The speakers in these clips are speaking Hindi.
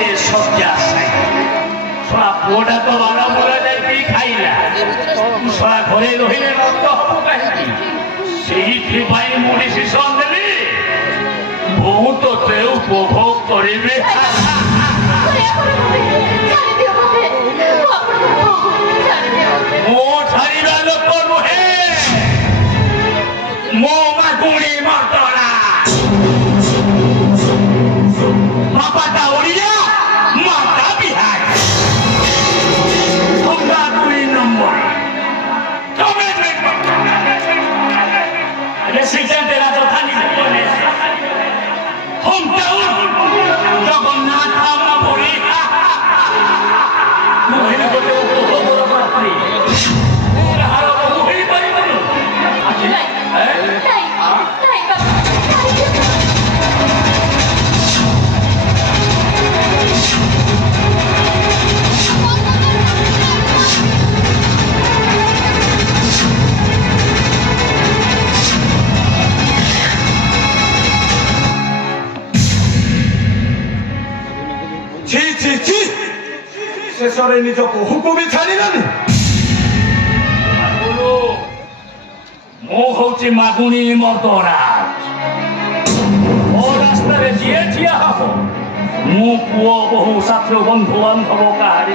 मते सत्या शला पुअटा तो बारामुला जाई खाइला शला घरे रहिले रक्त हबो काहे सेही भाई मु डिसिजन देली बहुत ते उपभोग करिबे मो छाड़ीबा लोक नुहे मो मागुणी मर्दरा बापाटा ओडिया माता बिहार हमरा 2 नंबर Residente राजधानी बने हम जगन्नाथ पुरी मोहिनी गोटे उपभोग करती हार मोहिनी परिबनी अछि नहीं शेषरे निज बहुको भी छाड़िलानी मो होची मागुणी मर्दराज ओ रास्ता रे जिए ठिया हबो मो पुओ बहु छात्र बंधु बांधव काहारी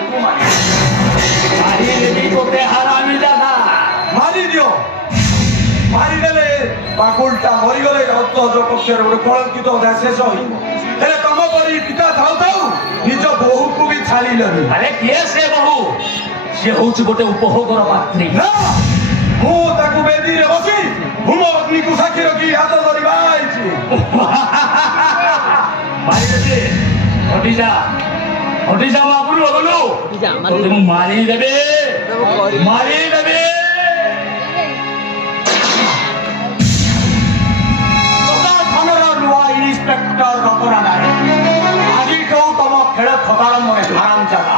मारी लेबी तोते हारामी दादा मारी दियो मारी देले बाकुलटा मरि गले रक्त जो पक्षर गोटे कलंकित अध्याय शेष होइबो हेले तम परी पिता थाउ थाउ निज बहु को भी छाड़िलनी अरे किए से बहु से होच गोटे उपभोगर पात्री ना मु ताकू बेदी रे बसी हुम अग्नि को साक्षी रखी हाथ धरिबा आइछि मारी दे हटिजा बाबू बोलो तुम मारी देबे इंस्पेक्टर रतरा नारे आज तो तुम खेल खतारंभ में आराम चला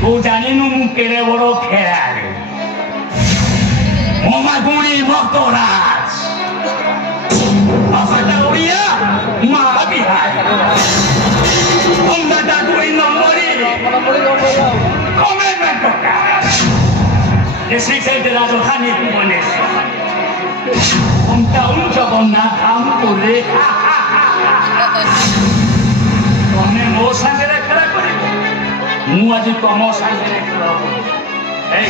तू जानी नु केरे बड़ो खेलाड़ी मोमा गुणी मर्दराज बापाटा ओडिया माता बिहार हमरा 2 नंबरी कमेंट का Residente राजधानी बने हम जगन्नाथ हम करे तमे मो संगे खेला करे मु आज तम संगे खेला ए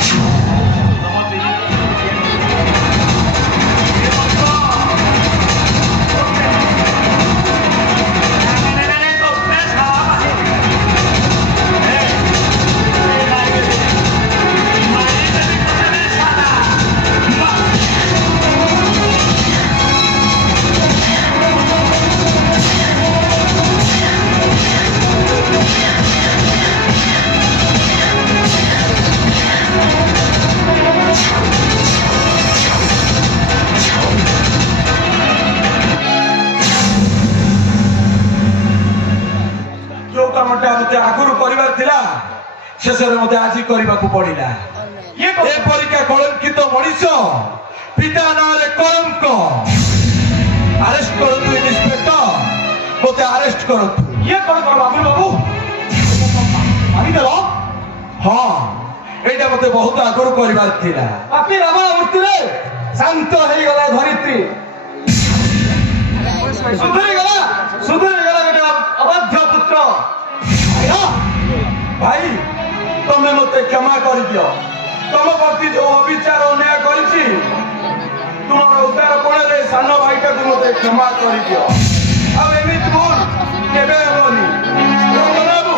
आगुरु परिवार थिला शेषरे मते आजी करबाकू पड़िला ये परीक्षा कलंकित मनीष पिता नारे कलंक अरेस्ट करतु इंस्पेक्टर मते अरेस्ट करतु ये कोन कर बाबू मारी देलो हां एटा मते बहुत आगुरु परिवार थिला आपी रावण मूर्ति रे शांत हेई गला धरित्री सुधरी गला बेटा अबाध्य पुत्र भाई तमे मते क्षमा कर दियो तम प्रति जो अविचार अन्याय करिछि तुमर उद्धार कोणे सान भाईटा को मते क्षमा कर दियो आ एमित भूल केबे होनी बाबू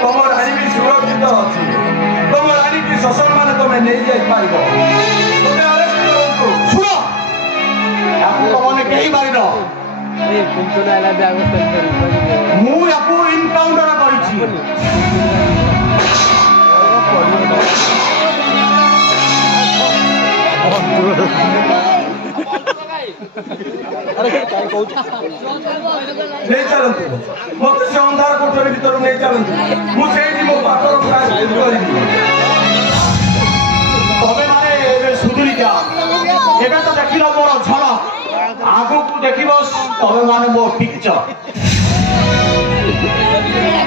तम रानी भी सुरक्षित अछि तम रानी की ससन माने तमे नै जाई पाइबो तमे अरेस्ट करंतु सुनो आपको तमने केही मारिनो ए कुंतला एला ब्याग कर मु आपको इनकाउंटर करिछि अरे काय कहू नै चलंतु मते से अंधार कोठरी भीतर नै चलंतु मु सेही मो पातर प्राय करिबि तबे माने सुधुरी जा एबे तो देखिलो मोर বস তবে মানে মো picture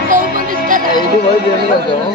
Kau pun tak tahu.